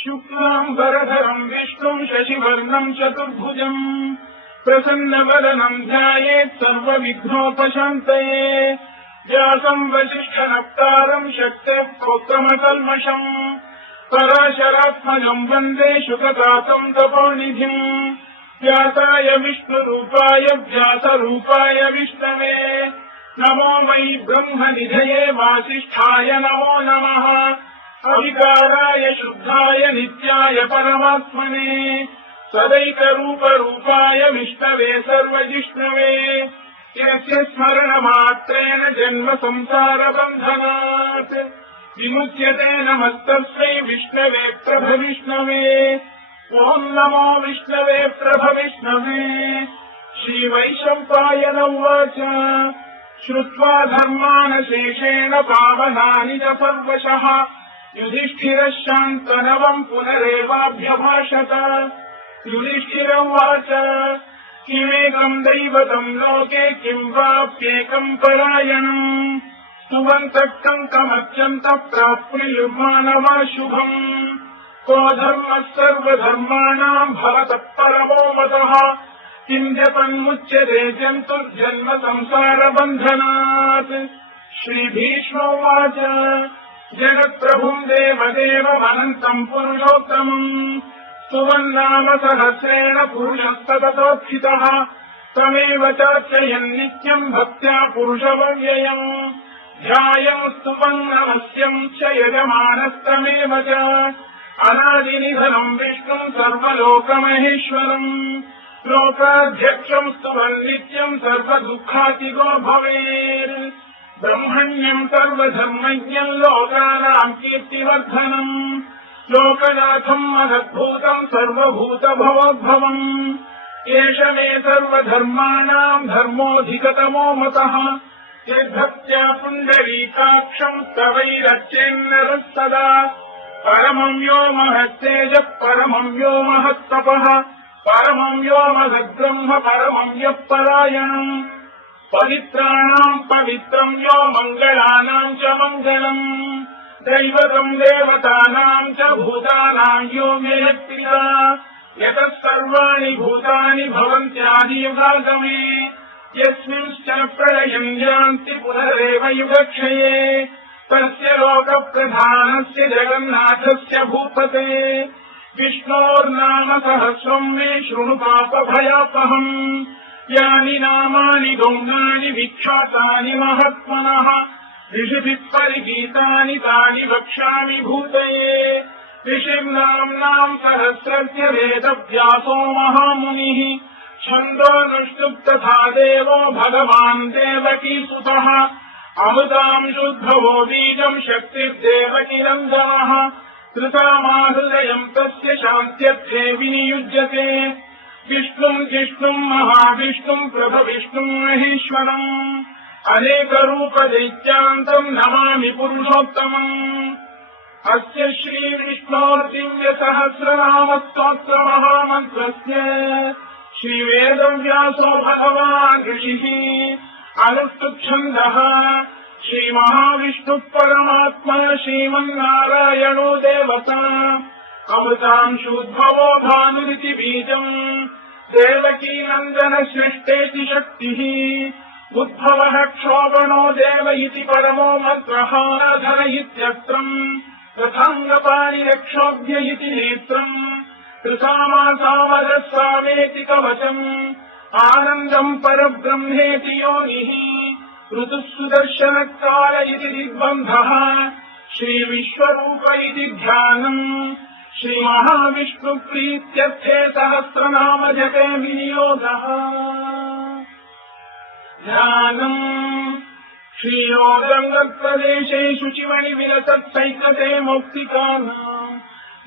शुक्लाम्बरधरम् विष्णुम् शशिवर्णम् चतुर्भुजम् प्रसन्नवदनम् ध्यायेत् सर्वविघ्नोपशान्तये व्यासम् वसिष्ठनप्तारम् शक्तेः पौत्रमकल्मषम् पराशरात्मजम् वन्दे शुकतातम् तपोनिधिम् व्यासाय विष्णुरूपाय व्यासरूपाय विष्णवे नमो मयि ब्रह्मनिधये वासिष्ठाय नमो नमः अविकाराय शुद्धाय नित्याय परमात्मने सदैकरूपरूपाय विष्णवे सर्वजिष्णवे यस्य स्मरणमात्रेण जन्म संसारबन्धनात् विमुच्यते नमस्तस्यै विष्णवे प्रभविष्णवे ॐ नमो विष्णवे प्रभविष्णवे श्रीवैशम्पायन उवाच श्रुत्वा धर्मानशेषेण पावनानि च सर्वशः युधिष्ठिरः शान्तनवम् पुनरेवाभ्यभाषत युधिष्ठिर उवाच किमेकम् दैवतम् लोके किम् वाप्येकम् परायणम् स्तुवन्तः कङ्कमत्यन्तः प्राप्नुयुर्मानवाशुभम् को धर्मः सर्वधर्माणाम् भवतः परमो मतः किम् जपन्मुच्यते जन्तुर्जन्म संसारबन्धनात् श्रीभीष्म उवाच जगत्प्रभुम् देवदेवमनन्तम् पुरुषोत्तमम् स्तुवन्नाम सहस्रेण पुरुषस्तततोत्थितः तमेव चार्चयन् नित्यम् भक्त्या पुरुषमव्ययम् ध्यायम् स्तुवन् नमस्यम् च यजमानस्तमेव च अनादिनिधनम् विष्णुम् सर्वलोकमहेश्वरम् लोकाध्यक्षम् स्तुवन् नित्यम् सर्वदुःखातिगो भवेत् ब्रह्मण्यम् सर्वधर्मज्ञम् लोकानाम् कीर्तिवर्धनम् लोकनाथम् महद्भूतम् सर्वभूतभवोद्भवम् एष मे सर्वधर्माणाम् धर्मोऽधिकतमो मतः यद्भक्त्या पुण्डरीकाक्षम् तवैरच्चेन्नरः सदा परमम् यो महत्तेजः परमम् यो महत्तपः परमम् यो महद्ब्रह्म परमम् यः परायणम् पवित्राणाम् पवित्रम् यो मङ्गलानाम् च मङ्गलम् दैवतम् देवतानाम् च भूतानाम् यो व्यक्तिता यतः सर्वाणि भूतानि भवन्त्यादियुगागमे यस्मिंश्च प्रलयम् यान्ति पुनरेव युगक्षये तस्य लोकप्रधानस्य जगन्नाथस्य भूपते विष्णोर्नाम सहस्रम् मे शृणु पापभयापहम् यानि नामानि गौणानि विख्यातानि महात्मनः ऋषिभिः परिगीतानि तानि वक्ष्यामि भूतये ऋषिर्नाम्नाम् सहस्रस्य वेदव्यासो महामुनिः छन्दोऽनुष्टुप् तथा देवो भगवान् देवकीसुतः अमृताम् शुद्धवो बीजम् शक्तिर्देवकीनन्दनः कृतामाहृदयम् तस्य शान्त्यर्थे विनियुज्यते विष्णुम् जिष्णुम् महाविष्णुम् प्रभविष्णुम् महेश्वरम् अनेकरूपदैत्यान्तम् नमामि पुरुषोत्तमम् अस्य श्रीविष्णोर्दिव्यसहस्रनामस्तोत्रमहामन्त्रस्य श्रीवेदव्यासो भगवान् ऋषिः अनुष्टुप्छन्दः श्रीमहाविष्णुः परमात्मा श्रीमन्नारायणो देवता अमृतांशूद्भवो भानुरिति बीजम् देवकीनन्दन सृष्टेति शक्तिः उद्भवः क्षोभनो देव इति परमो मन्त्रः धन इत्यत्रम् रथाङ्गपाणिरक्षोभ्य इति नेत्रम् कृतामासावरस्वामेति कवचम् आनन्दम् परब्रह्मेति योनिः ऋतुः सुदर्शनकाल इति दिग्बन्धः श्रीविश्वरूप इति ध्यानम् श्रीमहाविष्णुप्रीत्यर्थे सहस्रनाम जपे विनियोगः ध्यानम् श्रीयोगङ्गप्रदेशे शुचिमणिविलसत्सैकते मौक्तिकानाम्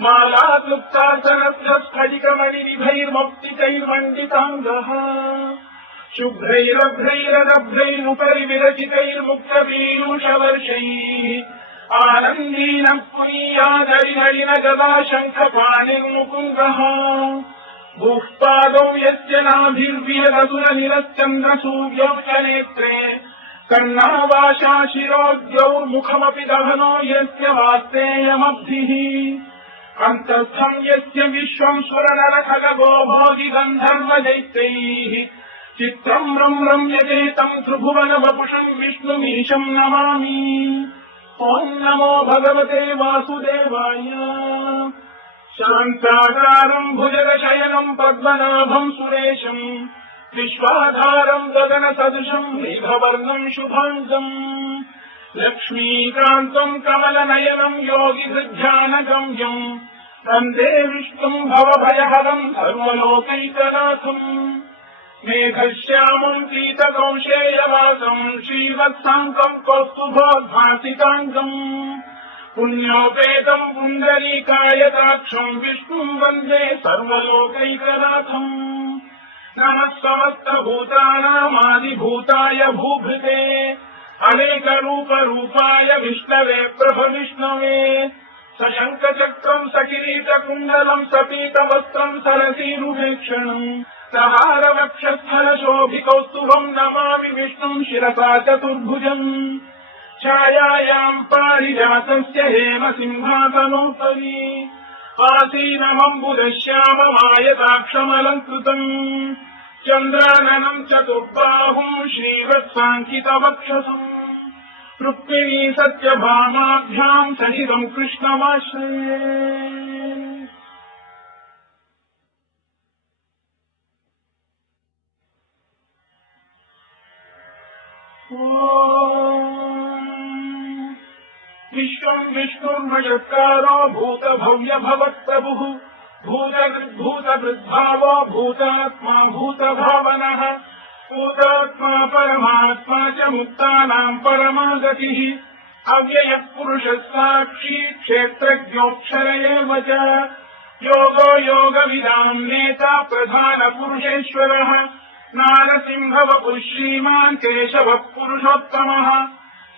मालाक्लुप्तासनस्य स्फटिकमणिनिभैर्मौक्तिकैर्मण्डिताङ्गः शुभ्रैरभ्रैरदभ्रैरुपरि विरचितैर्मुक्तपीयूषवर्षैः आनन्दीनः पुनीयादरिनलिन गदा शङ्खपाणिर्मुकुन्दः भूः पादौ यस्य नाभिर्विहदसुरनिरश्चन्द्रसूर्यौ च नेत्रे कर्णावाशा शिरोद्यौर्मुखमपि दहनो यस्य वास्तेयमब्धिः अन्तस्थम् यस्य विश्वम् सुरनरखगो भोगि गन्धर्वदैत्यैः चित्रम् रम्यजेतम् त्रिभुवनवपुषम् विष्णुमीशम् नमामि। ॐ नमो भगवते वासुदेवाय। शान्ताकारम् भुजगशयनम् पद्मनाभम् सुरेशम् विश्वाधारम् गगनसदृशम् मेघवर्णम् शुभाङ्गम् लक्ष्मीकान्तम् कमलनयनम् योगिहृध्यानगम्यम् वन्दे विष्णुम् भवभयहरम् सर्वलोकैकनाथम् मेघश्यामम् पीतकौशेयवासम् श्रीवत्साङ्कम् कौस्तुभोद्भासिताङ्गम् पुण्योपेतम् पुण्डरीकायताक्षम् विष्णुम् वन्दे सर्वलोकैकनाथम् नमः समस्तभूतानामादिभूताय भूभृते अनेकरूपरूपाय विष्णवे प्रभविष्णवे सशङ्खचक्रम् सकिरीटकुण्डलम् सपीतवस्त्रम् सरसीरुवेक्षणम् सहारवक्षस्थलशोभिकौस्तुभम् नमामि विष्णुम् शिरसा चतुर्भुजम् छायायाम् पारिजातस्य हेमसिंहासनोपरि आसीनमम्बुदश्याममायताक्षमलङ्कृतम् चन्द्राननम् चतुर्बाहुम् श्रीवत्साङ्कितवक्षसम् रुक्मिणी सत्यभामाभ्याम् सहितम् कृष्णमाश्रये। विश्वम् विष्णुर्मयत्कारो भूतभव्यभवत्प्रभुः भूतभृद्भावो भूतात्मा भूतभावनः भूतात्मा परमात्मा च मुक्तानाम् परमा गतिः अव्ययः पुरुषः साक्षी क्षेत्रज्ञोऽक्षर एव च योगो योगविदाम् नेता प्रधानपुरुषेश्वरः नारसिंहवपुः श्रीमान् केशवः पुरुषोत्तमः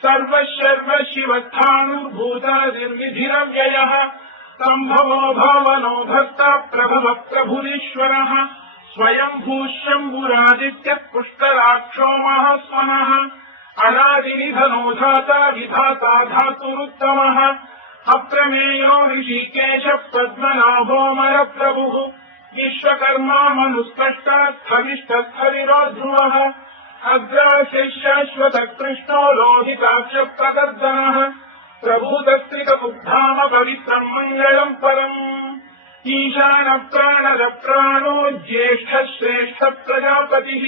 सर्वशिवस्थाणुर्भूतादिर्विधिरव्ययः सम्भवो भावनो भक्ता प्रभवः प्रभुरीश्वरः स्वयम्भूः शम्भुरादित्यः पुष्कराक्षो महास्वनः अनादिनिधनो धाता विधाता धातुरुत्तमः अप्रमेयो ऋषिकेशः पद्मनाभोऽमरप्रभुः विश्वकर्मा मनुस्पष्टस्थविष्ठस्थविरो ध्रुवः अग्रासे शाश्वतकृष्णो लोहिताक्षप्रकर्दनः प्रभूतस्त्रिकबुद्धाम पवित्रम् मङ्गलम् परम् ईशानप्राणदप्राणो ज्येष्ठः श्रेष्ठः प्रजापतिः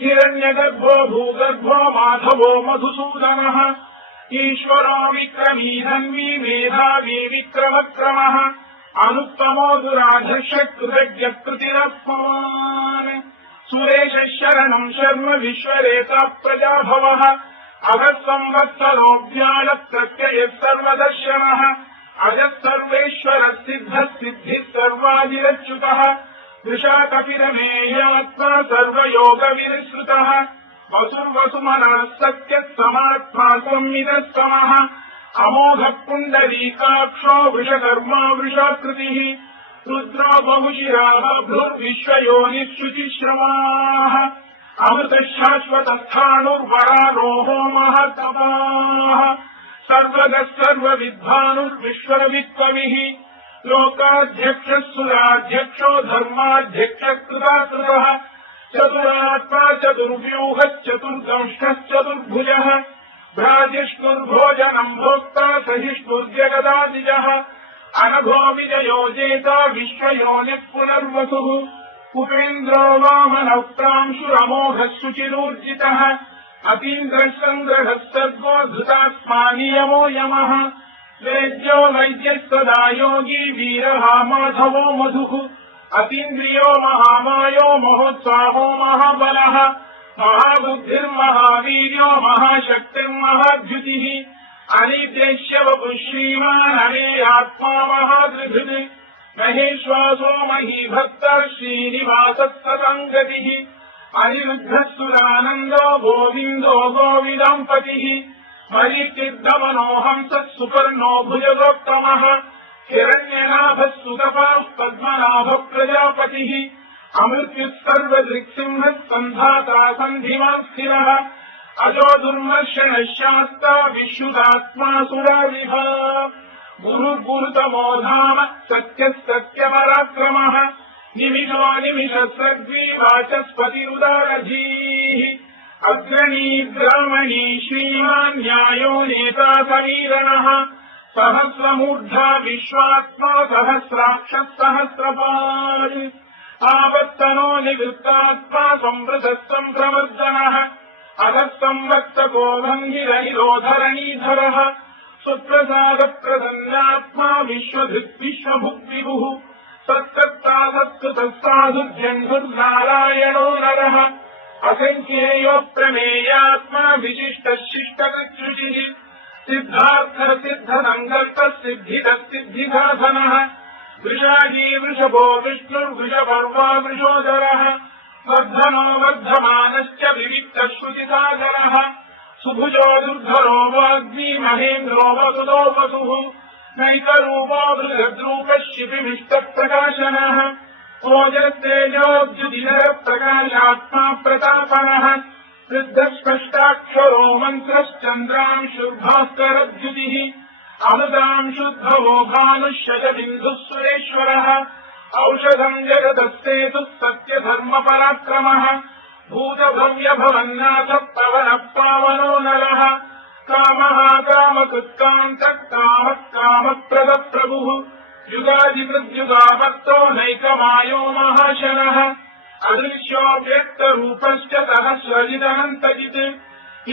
हिरण्यगर्भो भूगर्भो माधवो मधुसूदनः ईश्वरो विक्रमी धन्वी मेधावी विक्रमक्रमः अनुत्तमो दुराधर्षः कृतज्ञकृतिरस्मान् सुरेशः शरणम् शर्म विश्वरेता प्रजाभवः अगः संवत्सरोऽभ्यालः प्रत्ययः सर्वदर्शनः अजः सर्वेश्वरः सिद्धः सिद्धिः सर्वादिरच्युतः वृषाकपिरमेयात्मा सर्वयोगविनिसृतः वसुर्वसुमनः सत्यः समात्मा संविदस्तमः अमोघः पुण्डरीकाक्षो वृषकर्मा वृषाकृतिः रुद्रो बहुशिराः भ्रुर्विश्वयोनिः शुचिश्रवाः अमृतः शाश्वतस्थाणुर्वरारोहो महतपाः सर्वगः सर्वविद्वानुर्विश्ववित्वमिः लोकाध्यक्षः सुराध्यक्षो धर्माध्यक्षः कृताकृतः चतुरात्मा चतुर्व्यूहश्चतुर्दंष्टः चतुर्भुजः भ्राजिष्णुर्भोजनम् भोक्ता सहिष्णुर्जगदादिजः अनघो विजयो जेता विश्वयोनिः पुनर्वसुः उपेन्द्रो वामनः प्रांशुरमोघः शुचिरूर्जितः अतीन्द्रः सङ्ग्रहः सर्गो धृतात्मा नियमो यमः वेद्यो वैद्यः सदा योगी वीरः माधवो मधुः अतीन्द्रियो महामायो महोत्साहो महाबलः महाबुद्धिर्महावीर्यो महाशक्तिर्महाद्युतिः अनिदेश्यवपुः श्रीमान् अनेयात्मा महादृधृत् महेश्वासो महीभक्तः श्रीनिवासः सतङ्गतिः अनिरुद्धः सुरानन्दो गोविन्दो गोविदाम्पतिः मरीचिर्दमनो हंसः सुपर्णो भुजगोत्तमः हिरण्यनाभः सुतपाः पद्मनाभः प्रजापतिः अमृत्युः सर्वदृक्सिंहः सन्धाता सन्धिमान् स्थिरः अजो दुर्मर्षण शास्ता विश्रुतात्मा सुराविभा गुरुतमो धाम सत्यपराक्रमः निमिषो निमिषसर्गी वाचस्पतिरुदारधीः अग्रणी ग्रामणी श्रीमान् न्यायो नेता समीरणः सहस्रमूर्धा विश्वात्मा सहस्राक्षः सहस्रपात् आपत्तनो निवृत्तात्मा संवृतः सम्प्रवर्धनः अधः संवत्सको भङ्गिरनिरोधरणीधरः सुप्रसादप्रसन्नात्मा विश्वधृक् विश्वभुक्विभुः सत्कर्ता सत्कृतः साधुर्जन्धुर्नारायणो नरः असङ्ख्येयो प्रमेयात्मा विशिष्टः शिष्टकृच्छुचिः सिद्धार्थः सिद्धसङ्कल्पः सिद्धितः सिद्धिसाधनः वृषाजी वृषभो विष्णुर्वृषपर्वा वृषोदरः वर्धनो वर्धमानश्च विविक्तः श्रुतिसागरः सुभुजो दुर्धरो वाग्मी महेन्द्रो वसुदो वसुः नैकरूपो बृहद्रूपः शिपिमिष्टप्रकाशनः ओजस्तेजोद्युतिधरप्रकाशात्मा प्रतापनः वृद्धस्पष्टाक्षरो मन्त्रश्चन्द्रांशुर्भास्करद्युतिः अमृतांशुद्धवो भानुष्यजबिन्दुः सुरेश्वरः औषधम् जगतस्तेतुः सत्यधर्मपराक्रमः भूतभव्यभवन्नाथ पवनः पावनो नरः कामः कामकृत्कान्तः कामः कामप्रदप्रभुः युगादिकृद्युगावर्तो नैकमायो महाशनः अदृश्योऽव्यक्तरूपश्च सहस्रजिदनन्तजित्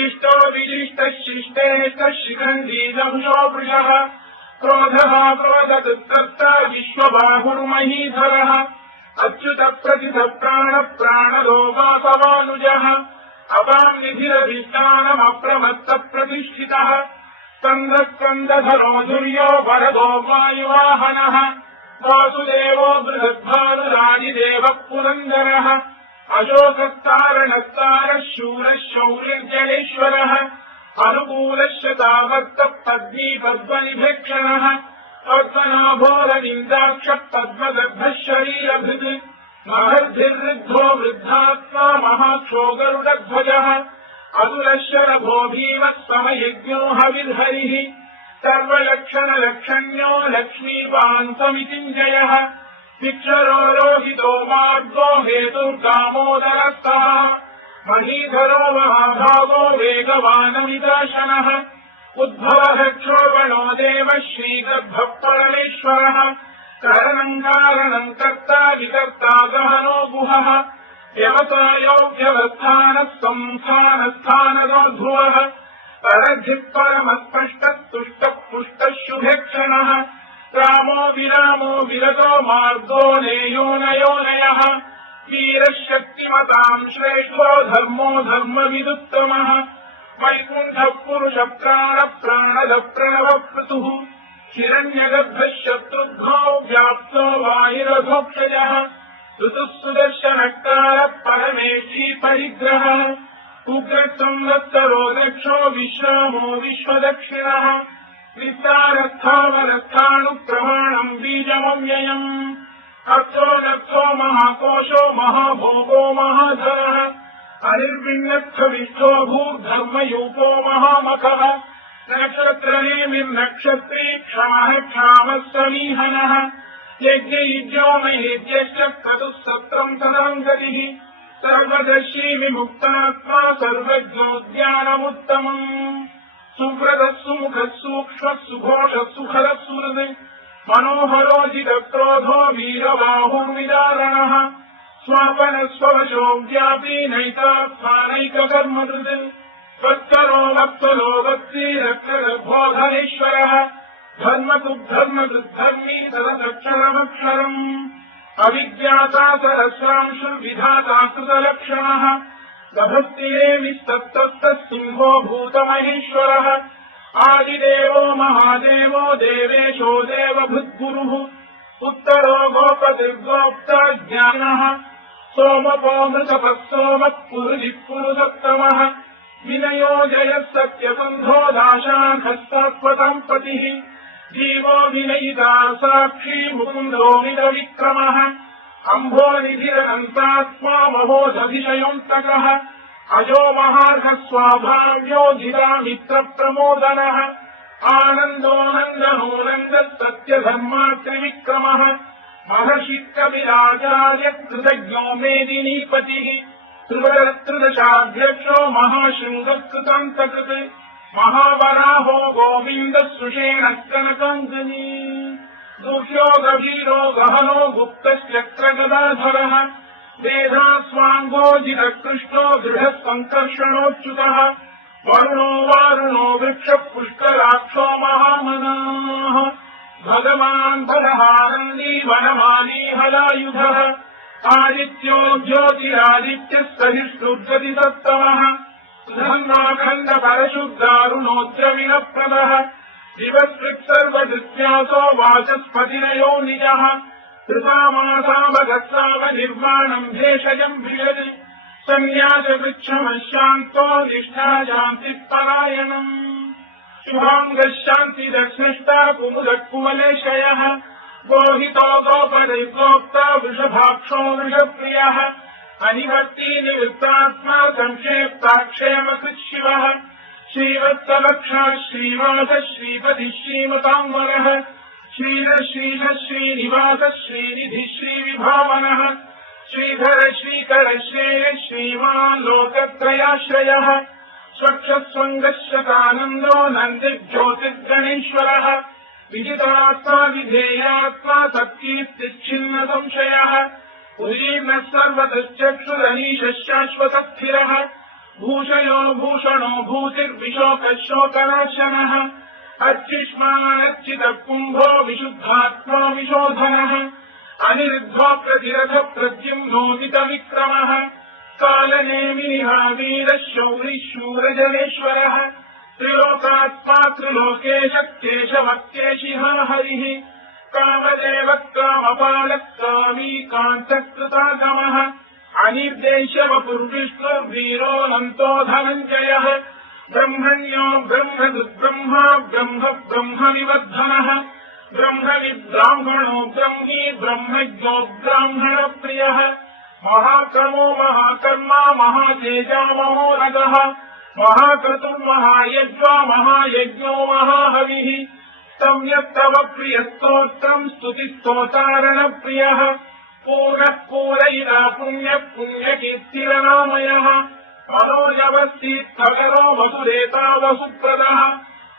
इष्टो विशिष्टः शिष्टेष्टः शिखण्डीदंशो वृषः क्रोधः क्रोधकृत्कर्ता विश्वबाहुर्महीधरः अच्युतप्रथितः प्राणप्राणदो वासवानुजः अपाम् निधिरधिष्ठानमप्रमत्तप्रतिष्ठितः स्कन्दधरो धुर्यो वरदो वायुवाहनः वासुदेवो बृहद्भानुरादिदेवः पुरन्दरः अशोकस्तारणस्तारः शूरः शौर्यजलेश्वरः अनुकूलः शतावर्तः पद्मी पद्मनिभेक्षणः पद्मनाभोरविन्दाक्षः पद्मगर्भः शरीरभृत् महर्धिर्वृद्धो वृद्धात्मा महाक्षो गरुडध्वजः अतुलशरभो भीमः समयज्ञो हविर्हरिः सर्वलक्षणलक्षण्यो लक्ष्मीवान् समितिञ्जयः विक्षरो लोहितो मार्गो हेतुर्दामोदरस्तः महीधरो महाभागो वेगवानमिदाशनः उद्भवः क्षोभणो देवः श्रीगर्भः परमेश्वरः कारणम् कारणम् कर्ता विकर्ता गहनो गुहः व्यवसायो व्यवस्थानः संस्थानस्थानदो ध्रुवः परधिः परमस्पष्टः तुष्टः पुष्टः शुभेक्षणः रामो विरामो विरतो मार्गो नेयोनयोनयः वीरः शक्तिमताम् श्रेष्ठो धर्मो धर्मविदुत्तमः वैकुण्ठः पुरुषः प्राणः प्रणवः पृथुः हिरण्यगर्भः शत्रुघ्नो व्याप्तो वायुरघोक्षजः ऋतुः सुदर्शनकारः परमेशी परिग्रहः उग्रः संवत्सरो दक्षो विश्रामो विश्वदक्षिणः विस्तारस्थावरस्थाणुप्रमाणम् बीजमव्ययम् अर्थो नर्थो महाकोशो महाभोगो महाधरः अनिर्विण्णस्थविष्ठो भूर्धर्मयूपो महामखः नक्षत्रनेमिर्नक्षत्री क्षमः क्षामः समीहनः यज्ञयुज्यो महेज्यश्च क्रतुः सत्रम् सदम् गतिः सर्वदर्शी विमुक्तात्मा सर्वज्ञोद्यानमुत्तमम् सुव्रतः सुमुखः सूक्ष्मः सुघोषः सुखरः सुहृदः मनोहरोजितक्रोधो वीरबाहुर्विदारणः स्वापनः स्ववशो व्यापी नैकात्मानैककर्मकृत् वत्सरो वत्सलो वत्सीरक्षरभो धनेश्वरः धर्मकृद्धर्मकृद्धर्मी तदक्षरमक्षरम् अविज्ञाता सहस्रांशुर्विधाता कृतलक्षणः गभस्तिरेमिस्तत्तः सिंहो भूतमहेश्वरः आदिदेवो महादेवो देवेशो देवभृद्गुरुः उत्तरो गोपतिर्गोप्ता ज्ञानः सोमपो मृतपः सोमः पुरुजिः पुरुषोत्तमः विनयो जयः सत्यसन्धो दाशाखस्तात्वतम् पतिः जीवो विनयिता साक्षी मुकुन्दो विदविक्रमः अम्भोनिधिरनन्तात्मा महोदधिशयोऽन्तकः अजो महार्घ स्वाभाव्यो जिता मित्र प्रमोदनः आनन्दो नन्दनोनन्द सत्य धर्मा त्रिविक्रमः महर्षि कविराचार्य कृतज्ञो मेदिनीपतिः त्रिदशाध्यक्षो महाशृङ्गकृतान्तकृत् महावराहो गोविन्द सुषेण कनकाङ्गनी दुह्यो गभीरो गहनो गुप्तश्चक्रगदाधरः वेदास्वाङ्गोजितकृष्णो दृढः सङ्कर्षणोच्युतः वरुणो वारुणो वृक्षपुष्कराक्षो महामनाः भगवान् बलहानन्दी वनमाली हलायुधः आदित्यो ज्योतिरादित्यः सहिष्णुर्गतिसत्तमः धन्वाखण्ड परशुद्धारुणोद्रविणप्रदः दिवसृक्सर्वदृत्यासो वाचस्पतिनयो निजः कृतामासावगत्साव निर्वाणम् भेषजम् भृजति सन्न्यासवृक्षमशान्तो निष्ठा शान्तिपरायणम् शुभाङ्गः शान्तिदस्निष्ठा कुमुदकुमलेशयः गोहितो गोपदैर्गोप्ता वृषभाक्षो वृषप्रियः अनिवर्ती निवृत्तात्मा संक्षेप्ताक्षेमकृच्छिवः श्रीवत्सलक्षा श्रीवास श्रीपति श्रीमताम्बरः श्रीधश्रीश श्रीनिवास श्रीनिधि श्रीविभावनः श्रीधर श्रीकर श्रेय श्रीमान् लोकत्रयाश्रयः स्वच्छस्वङ्गशतानन्दो नन्दिज्योतिर्गणेश्वरः विजितात्मा विधेयात्मा सत्कीर्तिच्छिन्न संशयः उदीर्णः सर्वतश्चक्षुरनीशः शाश्वतस्थिरः भूषयो भूषणो भूतिर्विशोकशोकनाशनः अर्चिष्मानच्चितः कुम्भो विशुद्धात्मा विशोधनः अनिरुद्धो प्रतिरथ प्रद्युम्नोदितविक्रमः कालनेमिनिः वीरः शौरिः शूरजनेश्वरः त्रिलोकात्मा त्रिलोकेशः केशवक्केशिः हरिः कामदेवः कामपालः कामी कान्तकृतागमः अनिर्देश्यवपुर्विष्णुर्वीरोऽनन्तो धनञ्जयः ब्रह्मण्यो ब्रह्मदुर्ब्रह्मा ब्रह्म ब्रह्मनिवर्धनः ब्रह्मविद्ब्राह्मणो ब्रह्मी ब्रह्मज्ञो ब्राह्मणप्रियः महाक्रमो महाकर्मा महातेजा महोरगः महाक्रतुर्महायज्वा महायज्ञो महाहविः सम्यक्तव प्रियस्तोत्रम् स्तुतिस्तोतारणप्रियः पूर्णः पूरयिता पुण्यः पुण्यकीर्तिरनामयः मनोजवस्थितकरो वसुदेता वसुप्रदः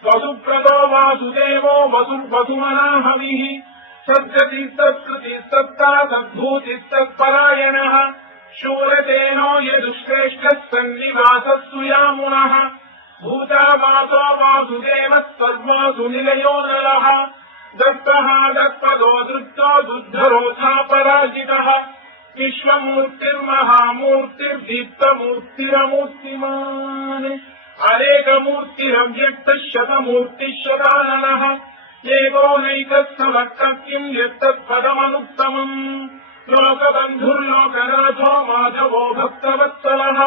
वसुप्रदो वासुदेवो वसुमनाहविः सद्गतिस्तत्कृतिस्तत्ता सद्भूतिस्तत्परायणः शूरतेनो यदुश्रेष्ठः सन्निवासः सुयामुनः भूतावासो वासुदेवः सर्वासु निलयो नलः दत्तः दत्पदो दृष्टो दुद्धरोधा पराजितः विश्वमूर्तिर्महामूर्तिर्दीप्तमूर्तिरमूर्तिमान् अनेकमूर्तिरव्यक्तः शतमूर्तिः शताननः एकोनैकः समर्थः किम् यत्तत्पदमनुत्तमम् लोकबन्धुर्लोकनाथो माधवो भक्तवत्सलः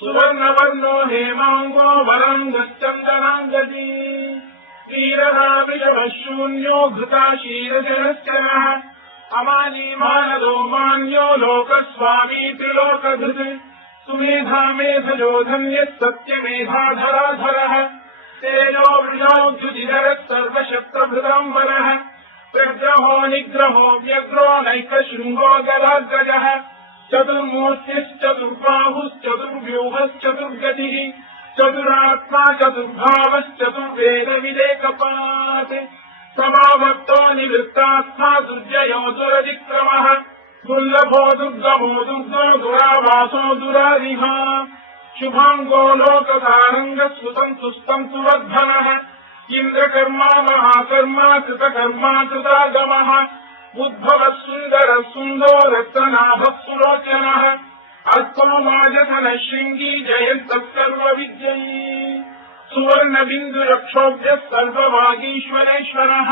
सुवर्णवर्णो हेमाङ्गो वराङ्गश्चन्दनाङ्गदी वीरः शून्यो घृताशीरजनश्चरः अमानी मानदो मान्यो लोकस्वामी त्रिलोकधृत् सुमेधा मेधजो धन्यः सत्यमेधाधराधरः तेजो वृषोद्युतिधरः सर्वशस्त्रभृताम्बरः प्रग्रहो निग्रहो व्यग्रो नैकशृङ्गो गदाग्रजः चतुर्मूर्तिश्चतुर्बाहुश्चतुर्व्यूहश्चतुर्गतिः चतुरात्मा चतुर्भावश्चतुर्वेदविलेकपात् समाभक्तो निवृत्तात्मा दुर्जयो दुरतिक्रमः दुर्लभो दुर्गमो दुर्गो दुरावासो दुरारिः शुभाङ्गो लोकसारङ्गः सुतन्तुस्तन्तु वर्धनः इन्द्रकर्मा महाकर्मा कृतकर्मा कृतागमः उद्भवः सुन्दरः सुन्दो रत्ननाभः सुलोचनः अर्थो माजधनः शृङ्गी जयन्तः सर्वविद्यैः सुवर्णबिन्दुरक्षोभ्यः सर्ववागीश्वरेश्वरः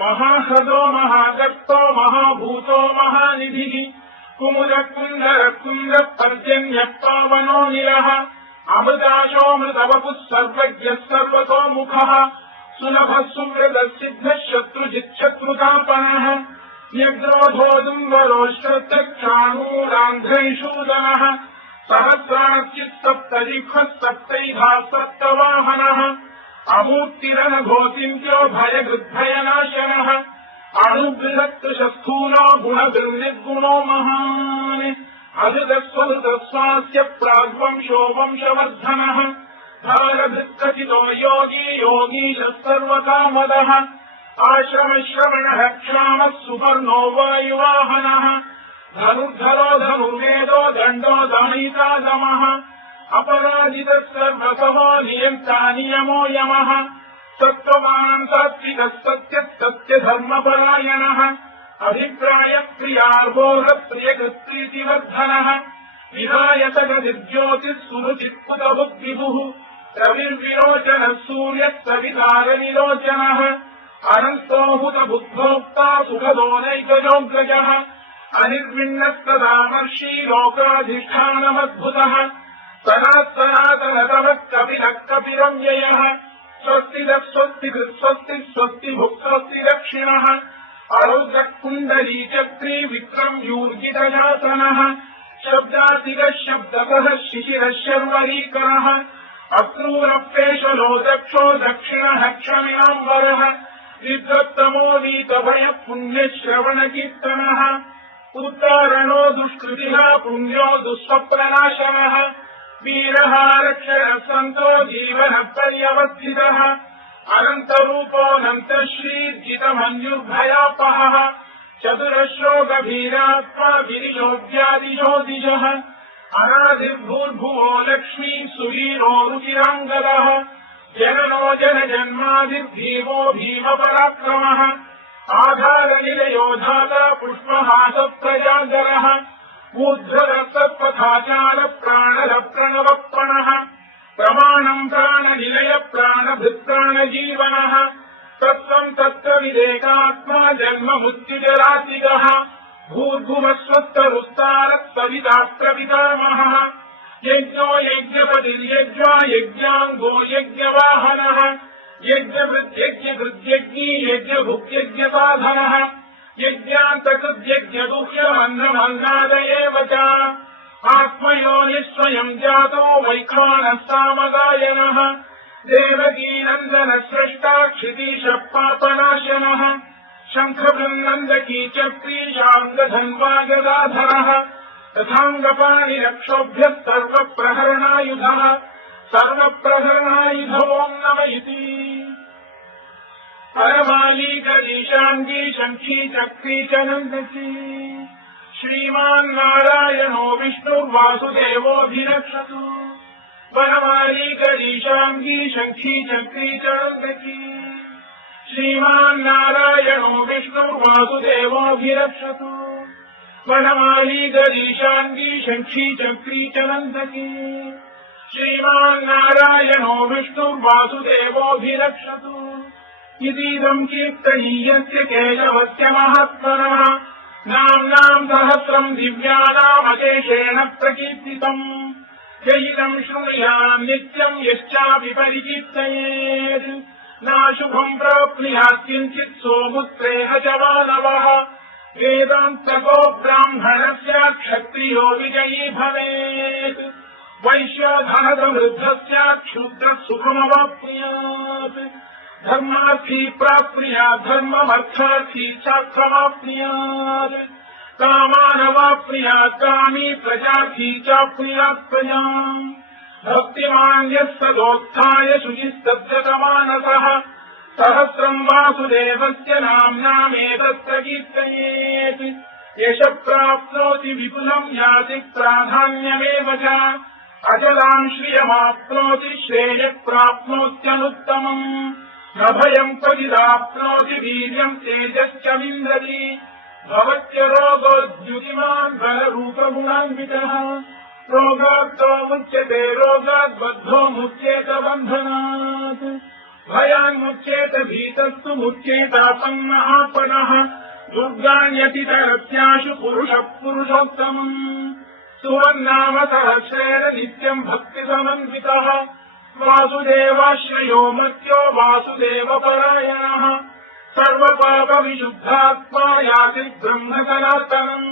महाह्रदो महागर्तो महाभूतो महानिधिः कुमुदकुन्दरकुन्दः पर्जन्यः पावनो निरः अमृताशोऽमृतवपुः सर्वज्ञः सर्वतोमुखः सुलभः सुव्रतः सिद्धः शत्रुजिच्छत्रुतापनः न्यग्रोधोदुम्बरो श्रद्धक्षाणूरान्ध्रैषूदनः सहस्राचित् सप्तजिह्वः सप्तैधा सप्तवाहनः अमूर्तिरनघोचिन्त्यो भयगृद्भयनाशनः अणुबृहत्कृशस्थूलो गुणगृन्निर्गुणो महान् अधृतस्वधृतस्वास्य प्राग्वंशो वंशवर्धनः धारभृत्कचितो योगी योगीशः सर्वकामदः आश्रमश्रवणः क्षामः सुपर्णो वायुवाहनः धनुर्धरो धनुर्वेदो दण्डो दमयिता दमः अपराजितः सर्वसहो नियन्ता नियमो यमः सत्त्ववान् सात्विकः सत्यः सत्यधर्मपरायणः अभिप्रायप्रियार्होः प्रियकृत्प्रीतिवर्धनः विधायतगतिर्ज्योतिः सुरुचित्कुतबुद्धिभुः रविर्विरोचनः सूर्यः सवितारनिलोचनः अनन्तो हुतबुद्धोक्ता सुखदोनैकजोऽग्रजः अनिर्विण्णस्तदामर्षी लोकाधिष्ठानमद्भुतः सनातनतमः कपिलः कपिरव्ययः स्वस्तिदः स्वस्तिकृत् स्वस्तिः स्वस्तिभुक् स्वस्तिदक्षिणः अरौद्रः कुण्डली चक्री विक्रम्यूर्जितजासनः शब्दातिगः शब्दतः शिशिरः शर्वरीकरः अक्रूरप्रेषलो दक्षो दक्षिणः क्षमिणाम्बरः विद्वत्तमो वीतभयः पुण्यश्रवणकीर्तनः उत्तारणो दुष्कृतिः पुण्यो दुःस्वप्ननाशनः वीरः रक्षणः सन्तो जीवनः पर्यवस्थितः अनन्तरूपोऽनन्तश्रीर्जितमन्युर्भयापहः चतुरश्रो गभीरात्मा गिरिशोऽध्यादिशो दिशः अनादिर्भूर्भुवो लक्ष्मी सुवीरो रुचिराङ्गदः जननो जनजन्मादिर्भीमो भीमपराक्रमः आधारनिलयो धाता पुष्पहासप्रजागरः ऊर्ध्वरः सत्पथाचार प्राणः प्रणवप्रणः प्रमाणम् प्राणनिलय प्राणभृत्प्राणजीवनः तत्त्वम् तत्त्वविदेकात्मा जन्ममुत्तिजरातिगः भूर्भुवस्वत्तरुस्तारः सविता प्रपितामहः यज्ञो यज्ञपतिर्यज्ञा यज्ञाङ्गो यज्ञवाहनः यज्ञभृद्यज्ञकृद्यज्ञी यज्ञभुक्यज्ञसाधनः यज्ञान्तकृद्यज्ञगुह्यमन्नमन्नाद एव च आत्मयोनिः स्वयम् जातो वैखानः सामगायनः देवकीनन्दनः स्रष्टा क्षितीशः पापनाशनः शङ्खवृन्नन्दकी चक्री शार्ङ्गधन्वागदाधरः तथाङ्गपाणिरक्षोभ्यः सर्वप्रहरणायुधः सर्वप्रहरणायुधो नम इति परमालीकरीशाङ्गी शङ्खी चक्री च नन्दकी श्रीमान्नारायणो विष्णुर्वासुदेवोऽभिरक्षतु परमालीकरीशाङ्गी शङ्खी चक्री च नन्दकी श्रीमान्नारायणो विष्णुर्वासुदेवोऽभिरक्षतु वनमालीकरीशाङ्गी शङ्खी चक्री च नन्दकी श्रीमान्नारायणो विष्णुर्वासुदेवोऽभिरक्षतु इतीदम् कीर्तनीयस्य केशवस्य महात्मनः नाम्नाम् सहस्रम् दिव्यानामशेषेण प्रकीर्तितम् यैदम् शृणुयाम् नित्यम् यश्चापि परिकीर्तयेत् नाशुभम् प्राप्नुयात् किञ्चित् सोमुत्रेह च मानवः वेदान्तको ब्राह्मणस्य क्षत्रियो विजयी भवेत् वैश्यधनसमृद्धस्य क्षुद्रः सुखमवाप्नुयात् धर्मार्थी प्राप्नुयात् धर्ममर्थार्थी चार्थमाप्नुयात् कामानवाप्नुयात् कामी प्रजार्थी चाप्नुयात् प्रजाम् भक्तिमान् यः सदोत्थाय शुचिस्तद्गतमानसः सहस्रम् वासुदेवस्य नाम्नामेतत् कीर्तयेत् यशः प्राप्नोति विपुलम् याति प्राधान्यमेव च अचलाम् श्रियमाप्नोति श्रेयः प्राप्नोत्यनुत्तमम् न भयम् क्वचिदाप्नोति वीर्यम् तेजश्च विन्दति भवत्य रोगोद्युतिमान् बलरूपगुणान्वितः रोगात्तो मुच्यते रोगात् बद्धो मुच्येत बन्धनात् भयान्मुच्येत भीतस्तु मुच्येतापन्नः दुर्गाण्यतितरत्याशु पुरुषः पुरुषोत्तमम् सुवन्नाम सहस्रेण नित्यम् भक्तिसमन्वितः वासुदेवाश्रयो मर्त्यो वासुदेवपरायणः सर्वपापविशुद्धात्मा याति ब्रह्म सनातनम्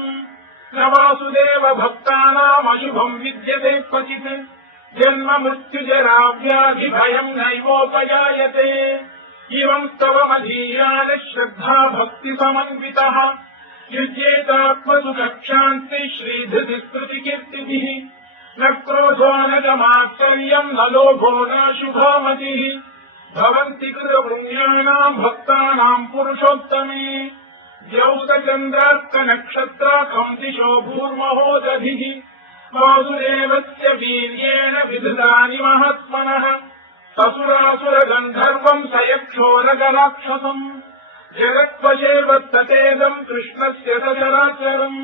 न वासुदेव भक्तानामशुभम् विद्यते क्वचित् जन्म मृत्युजरा व्याधि भयम् नैवोपजायते इवम् स्तवमधीयान श्रद्धा भक्ति समन्वितः युज्येतात्मसुखक्षान्ति श्रीधृति स्तुतिकीर्तिभिः न क्रोधो न च मात्सर्यम् न लोभो न शुभमतिः भवन्ति कृतपुण्यानाम् भक्तानाम् पुरुषोत्तमे द्यौतचन्द्रार्कनक्षत्राखम् दिशो भूर्महोदधिः वासुदेवस्य वीर्येण विधृतानि महात्मनः ससुरासुरगन्धर्वम् सयक्षोरगराक्षसम् जगत्वशे वर्ततेदम् कृष्णस्य सचराचरम्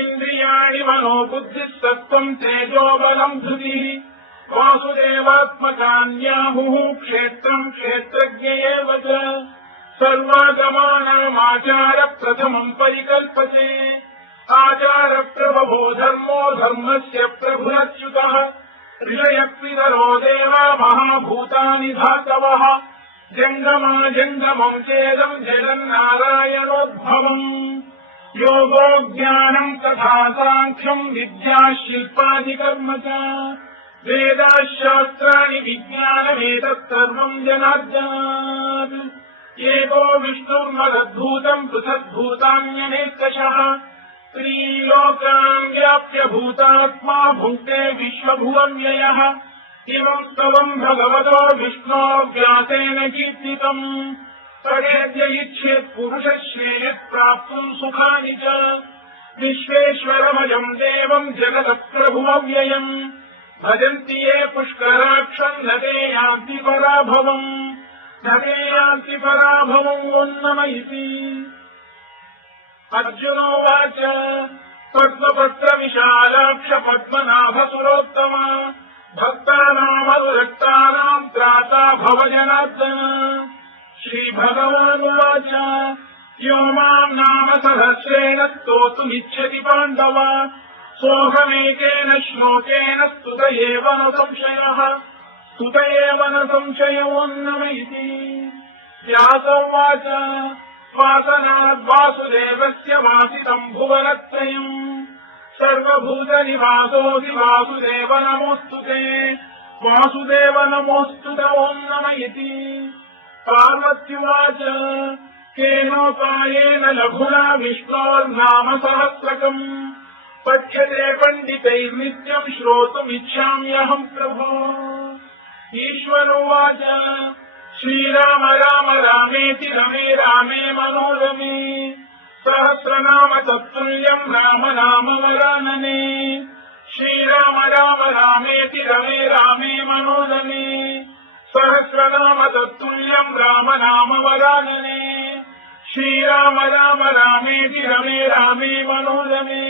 इन्द्रियाणि मनो बुद्धिः सत्त्वम् तेजोबलम् धृतिः वासुदेवात्मकान्याहुः क्षेत्रम् क्षेत्रज्ञ एव च सर्वागमानामाचार प्रथमम् परिकल्पते आचारप्रभवो धर्मो धर्मस्य प्रभुरच्युतः ऋषयक्विदरो देवा महाभूतानि धातवः जङ्गमम् चेदम् जगन्नारायणोद्भवम् योगो ज्ञानम् तथा साङ्ख्यम् विद्या शिल्पादिकर्म च वेदाः शास्त्राणि विज्ञानमेतत् सर्वम् जनार्दनात् एको विष्णुर्मदद्भूतम् पृथग्भूतान्यनेकशः त्रीलोकान् व्याप्य भूतात्मा भुङ्क्ते विश्वभुवव्ययः इमम् स्तवम् भगवतो विष्णो व्यासेन कीर्तितम् तदेद्य इच्छेत् पुरुषः श्रेयः प्राप्तुम् सुखानि च विश्वेश्वरमजम् देवम् जगतप्रभुमव्ययम् भजन्ति ये पुष्कराक्षम् न ते यान्ति पराभवम् न ते यान्ति पराभवम् उन्नमयिति अर्जुनोवाच पद्मपत्रविशालाक्ष पद्मनाभसुरोत्तम भक्तानामनुरक्तानाम् त्राता भवजनार्दन श्रीभगवानुवाच यो माम् नाम सहस्रेण स्तोतुमिच्छति पाण्डव सोऽहमेकेन श्लोकेन स्तुत एव न संशयः स्तुत एव न संशयोन्नमयिति व्यासोवाच वासनाद्वासुदेवस्य वासितम् भुवनत्रयम् सर्वभूतनिवासोऽसि वासुदेव नमोऽस्तु ते वासुदेव नमोऽस्तु ते ॐ नम इति पार्वत्युवाच केनोपायेन लघुना विष्णोर्नाम सहस्रकम् पठ्यते पण्डितैर्नित्यम् श्रोतुमिच्छाम्यहम् प्रभो ईश्वरोवाच श्रीराम राम रामेति रमे रामे मनोरमे सहस्रनाम तत्तुल्यम् राम नाम वरानने श्रीराम राम रामेति रमे रामे मनोरमे सहस्रनाम तत्तुल्यम् राम नाम वरानने श्रीराम राम रामेति रमे रामे मनोरमे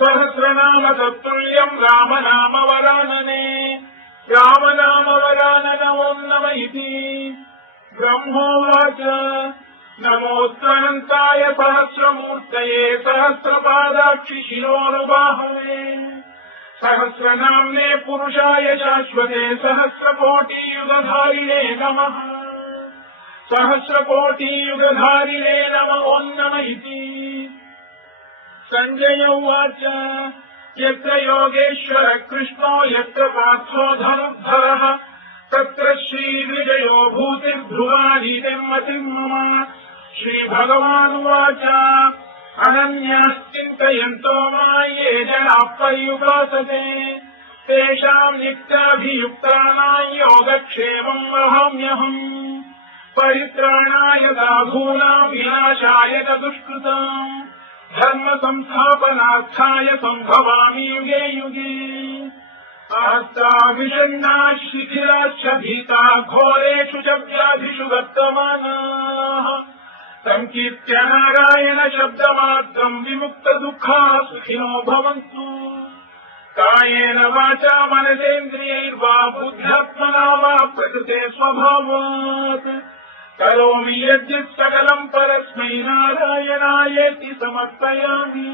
सहस्रनाम तत्तुल्यम् राम नाम वरानने राम नाम वरानन ॐ नम इति ब्रह्मोवाच नमोऽस्त्वनन्ताय सहस्रमूर्तये सहस्रपादाक्षि शिरोरुबाहवे सहस्रनाम्ने पुरुषाय शाश्वते सहस्रकोटियुगधारिणे नमः सहस्रकोटियुगधारिणे नम ॐ नम इति सञ्जय उवाच यत्र योगेश्वर कृष्णो यत्र पार्थो धनुर्धरः तत्र श्रीविजयो भूतिर्ध्रुवानीतिम् मतिम् मम श्रीभगवानुवाच अनन्याश्चिन्तयन्तो ये जनाः पर्युपासते तेषाम् नित्याभियुक्तानाम् योगक्षेमम् वहाम्यहम् परित्राणाय साधूनाम् विनाशाय च दुष्कृताम् धर्म संस्थापनार्थाय सम्भवामि युगे युगे आहता विषण्णाः शिथिलाश्च भीताः घोरेषु च व्याधिषु वर्तमानाः संकीर्त्य नारायण शब्दमात्रम् विमुक्तदुःखाः सुखिनो भवन्तु कायेन वाचा मनसेन्द्रियैर्वा बुद्ध्यात्मना वा प्रकृते स्वभावात् करोमि यद्यत् सकलम् परस्मै नारायणायेति समर्पयामि।